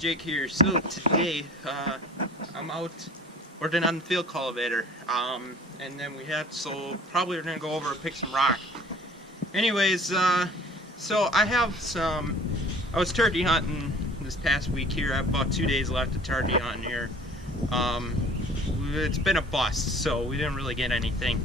Jake here. So today I'm out working on the field cultivator, and then probably we're gonna go over and pick some rock. Anyways, so I was turkey hunting this past week here. I have about 2 days left of turkey hunting here. It's been a bust, so we didn't really get anything.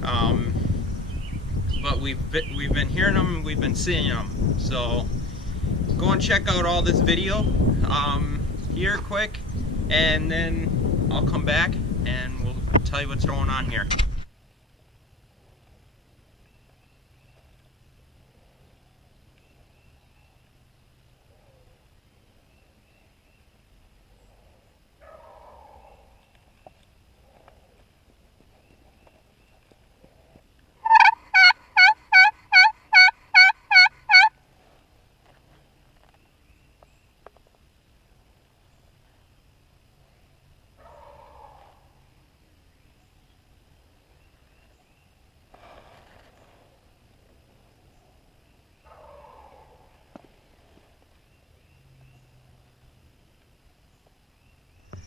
But we've been hearing them and we've been seeing them. So go and check out all this video here quick, and then I'll come back and we'll tell you what's going on here.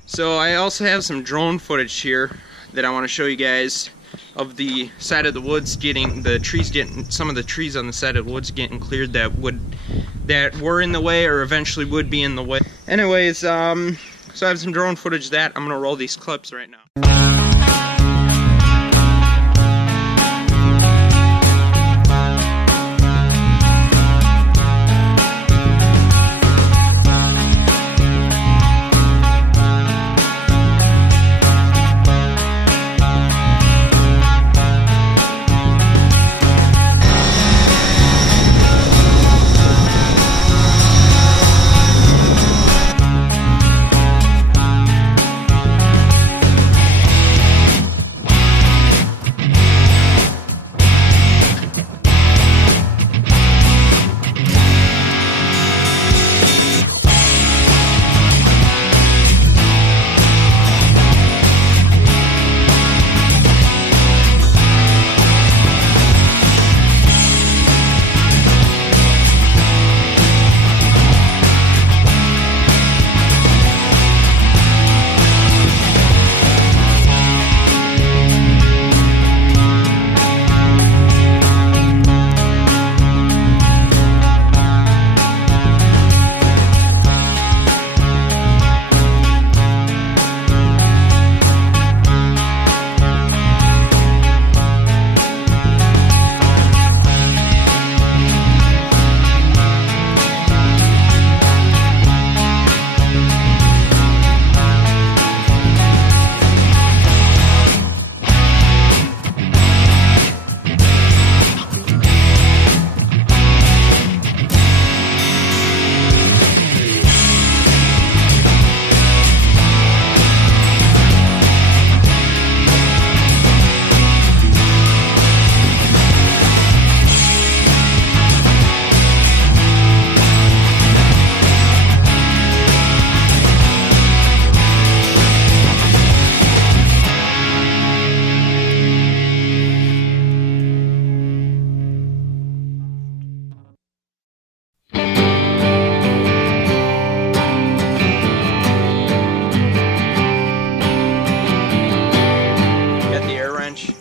So I also have some drone footage here that I want to show you guys of the side of the woods some of the trees on the side of the woods getting cleared that were in the way or eventually would be in the way. Anyways, so I have some drone footage of that. I'm gonna roll these clips right now.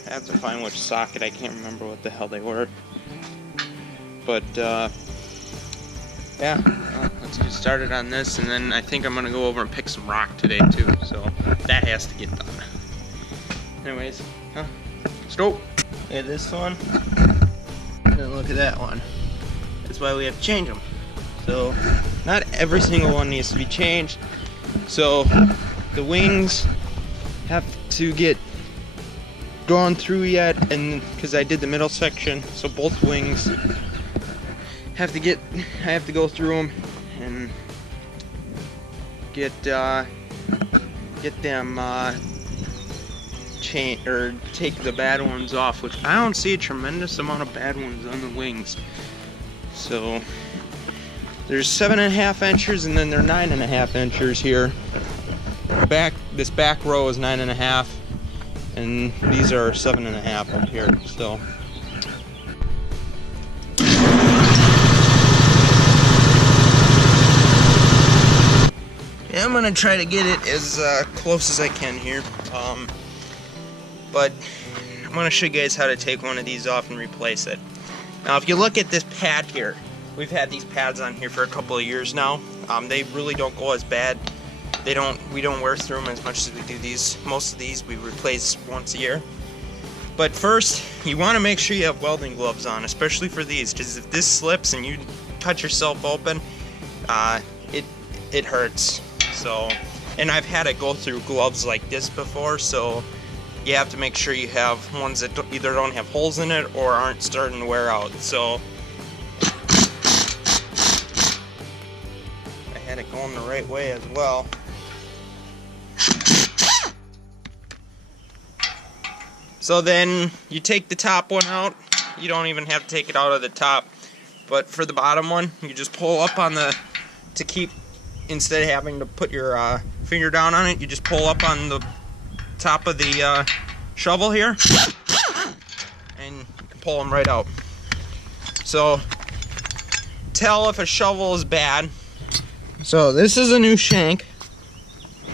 I have to find which socket. I can't remember what the hell they were. But yeah, let's get started on this, and then I think I'm gonna go over and pick some rock today too, so that has to get done. Anyways, let's go. Look at this one, and then look at that one. That's why we have to change them. So not every single one needs to be changed. So the wings have to get gone through yet, and because I did the middle section, so both wings I have to go through them and get them take the bad ones off, which I don't see a tremendous amount of bad ones on the wings. So there's 7.5 inches, and then they're 9.5 inches here. This back row is 9.5. And these are 7.5 up here, so Yeah, I'm gonna try to get it as close as I can here. But I'm gonna show you guys how to take one of these off and replace it. Now, if you look at this pad here, we've had these pads on here for a couple of years now. They really don't go as bad. We don't wear through them as much as we do these. Most of these we replace once a year. But first, you want to make sure you have welding gloves on, especially for these, because if this slips and you cut yourself open, it hurts. So, and I've had it go through gloves like this before, so you have to make sure you have ones that either don't have holes in it or aren't starting to wear out. So I had it going the right way as well. So then you take the top one out. You don't even have to take it out of the top. But for the bottom one, you just pull up on the, to keep, instead of having to put your finger down on it, you just pull up on the top of the shovel here, and you can pull them right out. So, tell if a shovel is bad. So this is a new shank,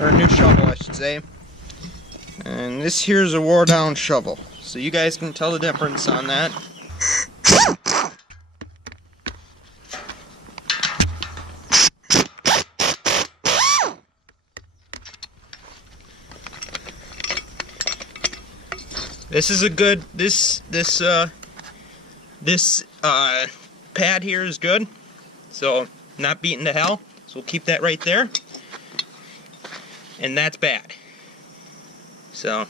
or a new shovel I should say. And this here is a wore down shovel. So you guys can tell the difference on that. This is a good, this pad here is good. So not beaten to hell. So we'll keep that right there. And that's bad. So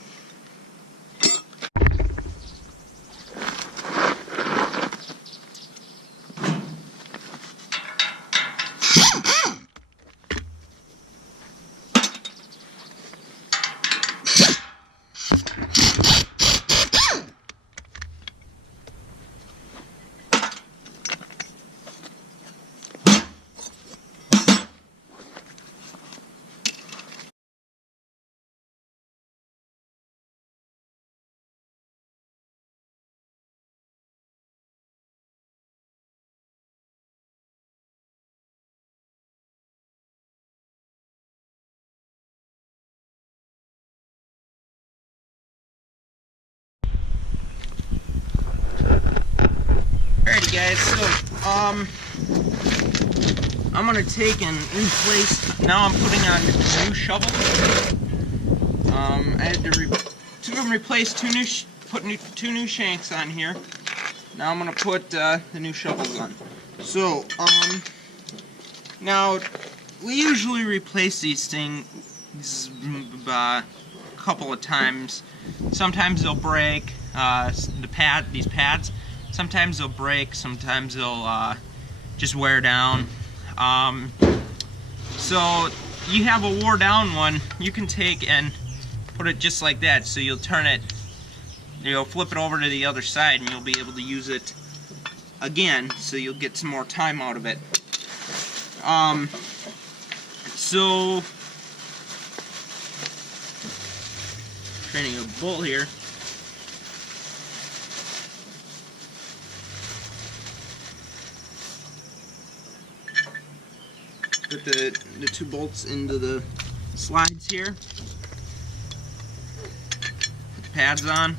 alrighty guys, so I'm gonna take and in place, now I'm putting on a new shovel. I had to replace two new shanks on here. Now I'm gonna put the new shovels on. So now we usually replace these things a couple of times. Sometimes they'll break. These pads. Sometimes they'll break, sometimes they'll just wear down. So you have a wore down one, you can take and put it just like that. So you'll turn it, you'll flip it over to the other side and you'll be able to use it again, so you'll get some more time out of it. So, training a bull here. Put the two bolts into the slides here. Put the pads on.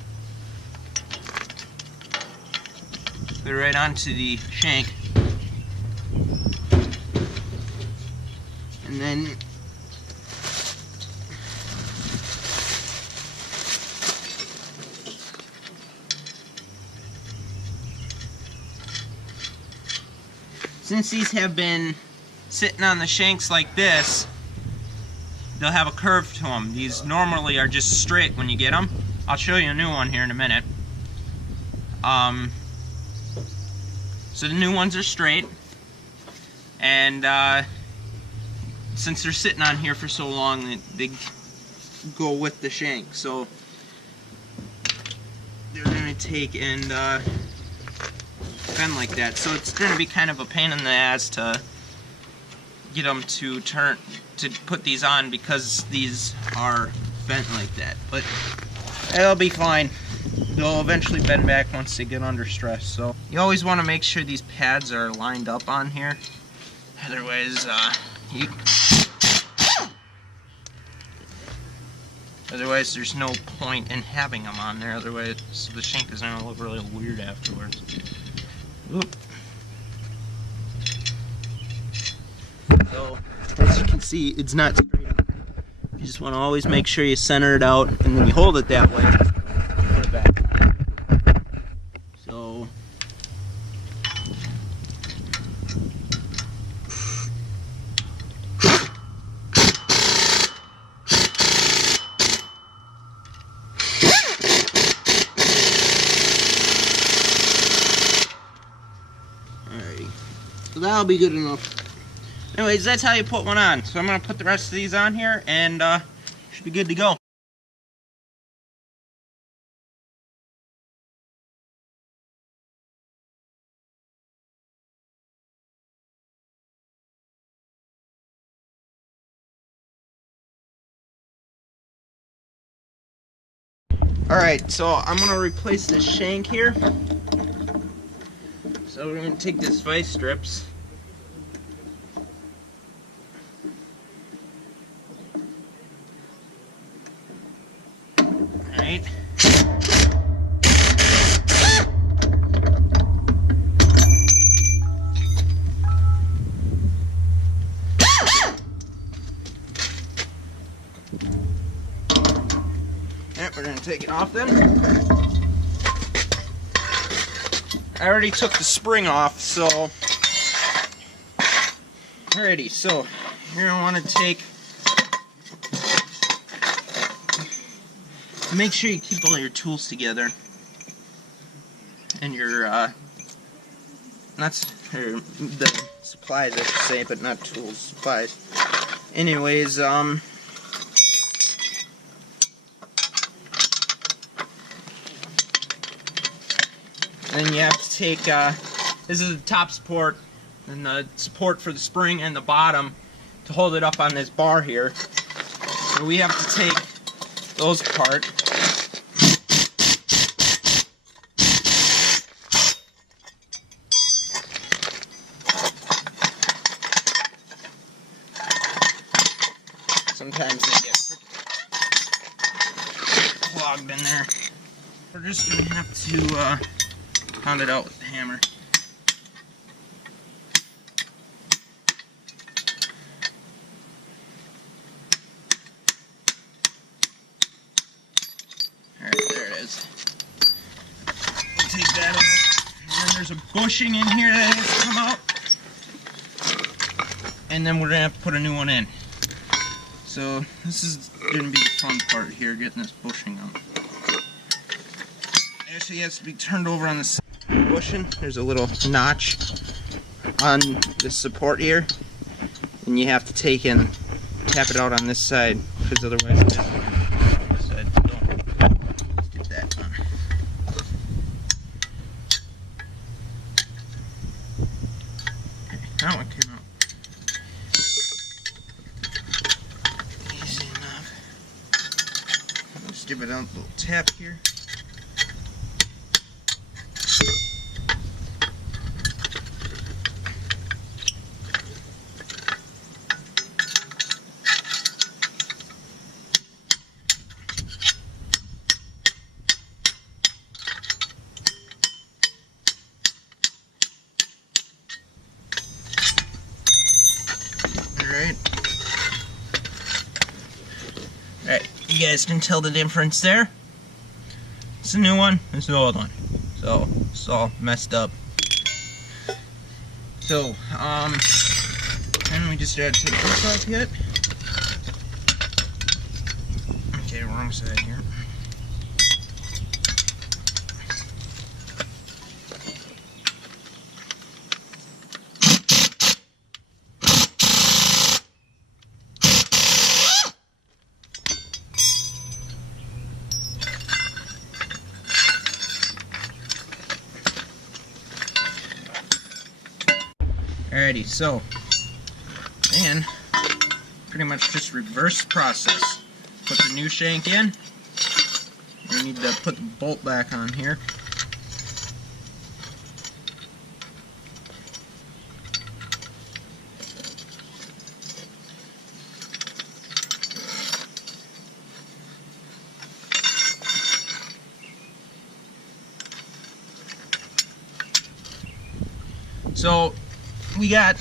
Put it right onto the shank. And then since these have been sitting on the shanks like this, they'll have a curve to them. These normally are just straight when you get them. I'll show you a new one here in a minute. So the new ones are straight, and since they're sitting on here for so long, they go with the shank. So they're going to take and bend like that. So it's going to be kind of a pain in the ass to get them to put these on because these are bent like that, but it'll be fine. They'll eventually bend back once they get under stress. So you always want to make sure these pads are lined up on here, otherwise Otherwise, there's no point in having them on there. Otherwise, the shank is going to look really weird afterwards. Oop. So, as you can see, it's not straight up. You just want to always make sure you center it out, and then you hold it that way. Put it back on. So. So that'll be good enough. Anyways, that's how you put one on. So I'm going to put the rest of these on here and should be good to go. Alright, so I'm going to replace this shank here. So we're going to take this vice strips. Alright. Alright, we're going to take it off then. I already took the spring off, so alrighty, so you're gonna want to take, make sure you keep all your tools together and your the supplies, I should say, but not tools, supplies. Anyways, and then you have to take, this is the top support, and the support for the spring and the bottom to hold it up on this bar here. So we have to take those apart. Sometimes they get clogged in there. We're just going to have to pound it out with the hammer. Alright, there it is. We'll take that out. And then there's a bushing in here that has to come out. And then we're going to have to put a new one in. So this is going to be the fun part here, getting this bushing out. It actually has to be turned over on the side. Bushing, there's a little notch on this support here, and you have to take and tap it out on this side, because otherwise this side don't. Let's get that done. Okay, that one came out easy enough. Let's give it a little tap here. Alright, you guys can tell the difference there. It's the new one, it's the old one. So, it's all messed up. So, and we just had to take this off yet. Okay, wrong side here. Alrighty, so, and pretty much just reverse process. Put the new shank in. We need to put the bolt back on here. So we got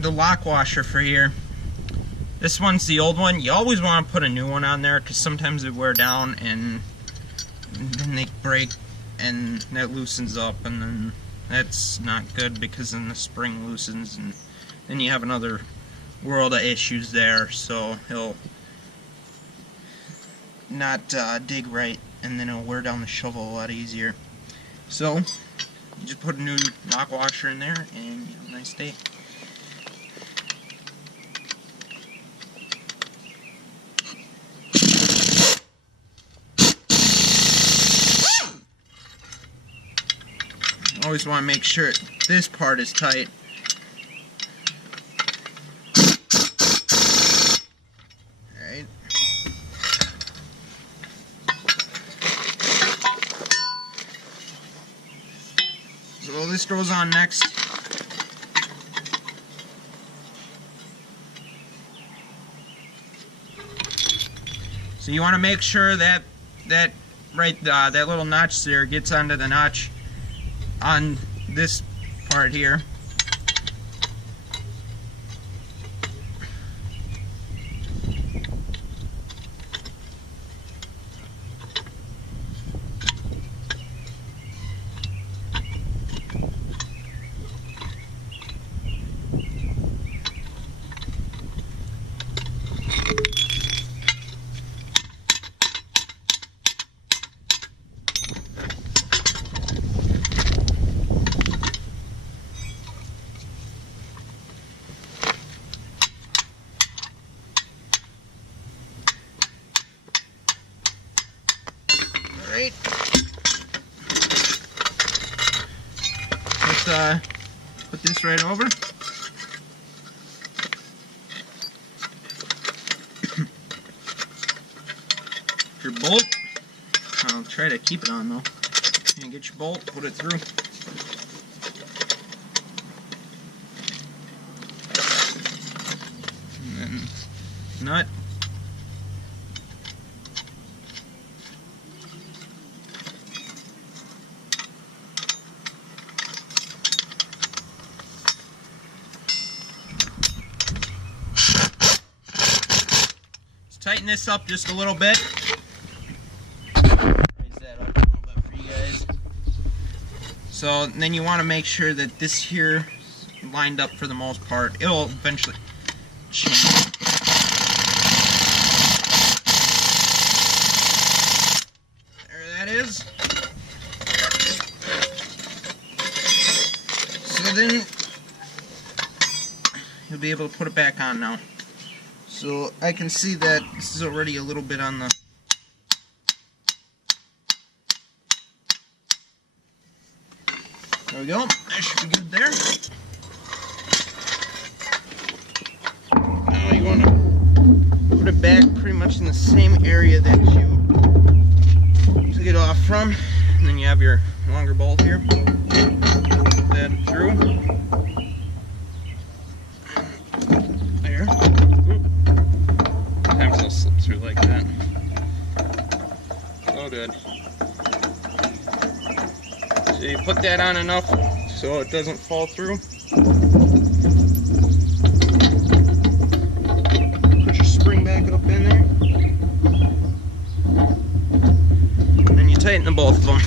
the lock washer for here. This one's the old one. You always want to put a new one on there because sometimes they wear down and then they break and that loosens up, and then that's not good because then the spring loosens and then you have another world of issues there. So he'll not dig right, and then it'll wear down the shovel a lot easier. So just put a new lock washer in there and you have a nice day. Always want to make sure this part is tight. Alright. So this goes on next. So you want to make sure that that little notch there gets onto the notch on this part here. Alright. Let's put this right over. Your bolt, I'll try to keep it on though. And get your bolt, put it through. And then nut. Tighten this up just a little bit. Raise that up a little bit for you guys. So then you want to make sure that this here is lined up for the most part. It'll eventually change. There that is. So then you'll be able to put it back on now. So I can see that this is already a little bit on the... There we go. That should be good there. Now you want to put it back pretty much in the same area that you took it off from. And then you have your longer bolt here. Put that through. There. Sometimes they'll slip through like that. Oh, good. So you put that on enough so it doesn't fall through. Put your spring back up in there. And then you tighten the both of them.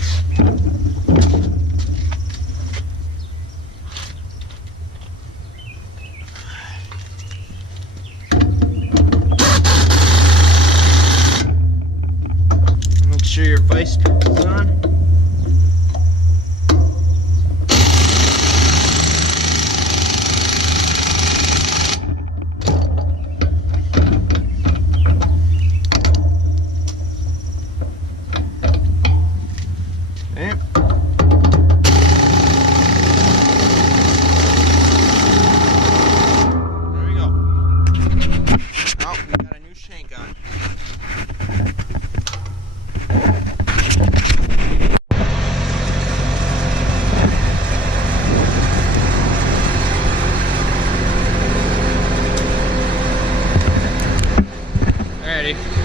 Make sure your vice grip is on.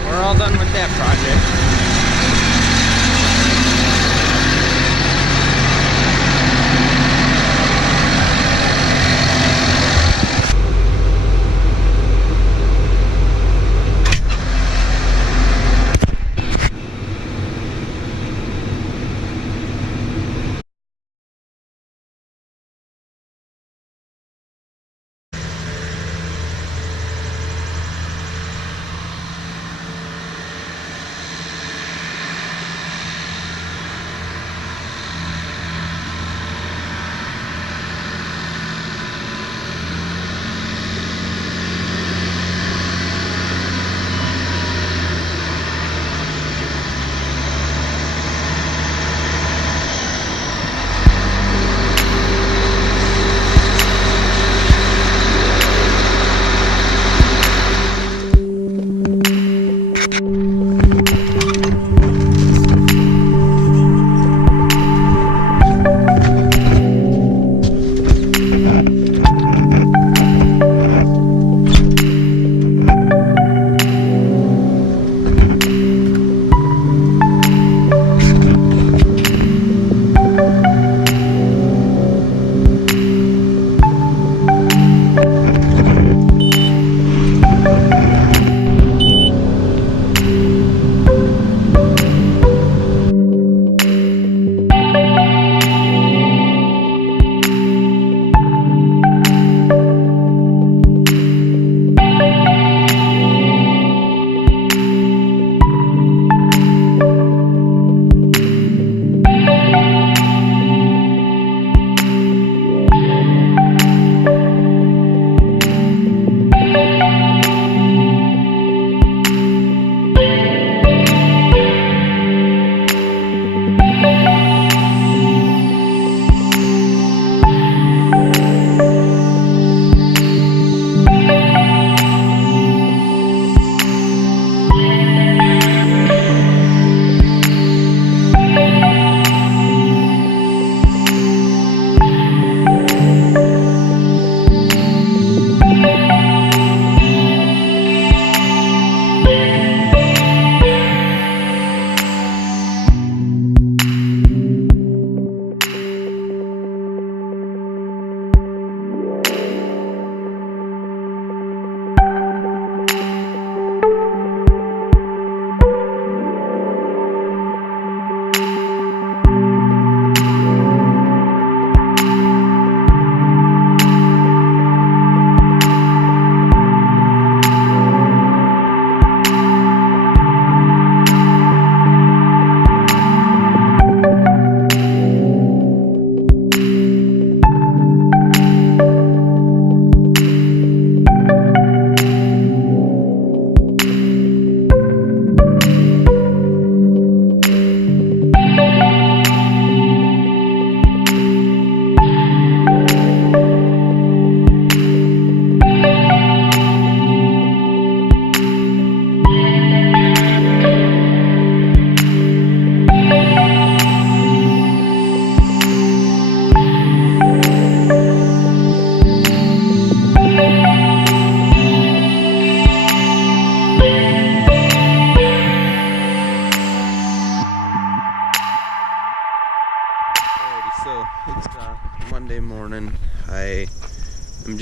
We're all done with that project.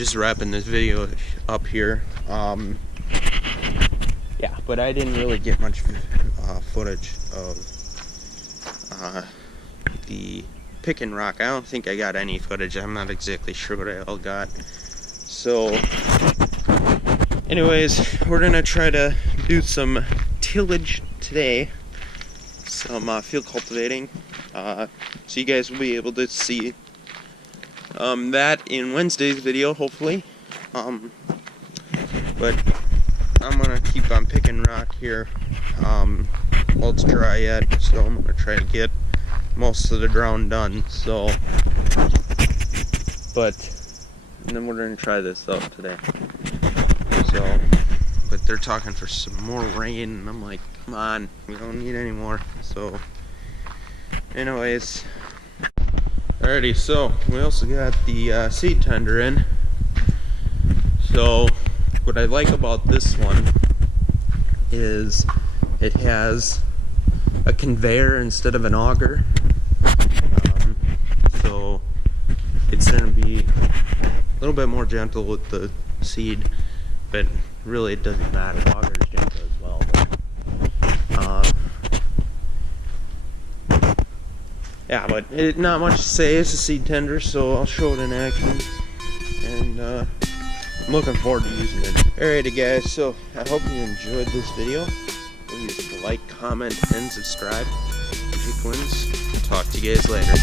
just wrapping this video up here. Yeah, but I didn't really get much footage of the pick and rock. I don't think I got any footage. I'm not exactly sure what I all got. So anyways, we're gonna try to do some tillage today, some field cultivating, so you guys will be able to see that in Wednesday's video, hopefully. But I'm gonna keep on picking rock here while it's dry yet, so I'm gonna try to get most of the ground done. So, and then we're gonna try this out today. So, but they're talking for some more rain, and I'm like, come on, we don't need any more. So, anyways, alrighty. So we also got the seed tender in. So what I like about this one is it has a conveyor instead of an auger. So it's going to be a little bit more gentle with the seed, but really it doesn't matter. Auger is gentle as well. Yeah, but not much to say. It's a seed tender, so I'll show it in action, and I'm looking forward to using it. Alrighty guys, so I hope you enjoyed this video. Please like, comment, and subscribe. Jiglins. Talk to you guys later.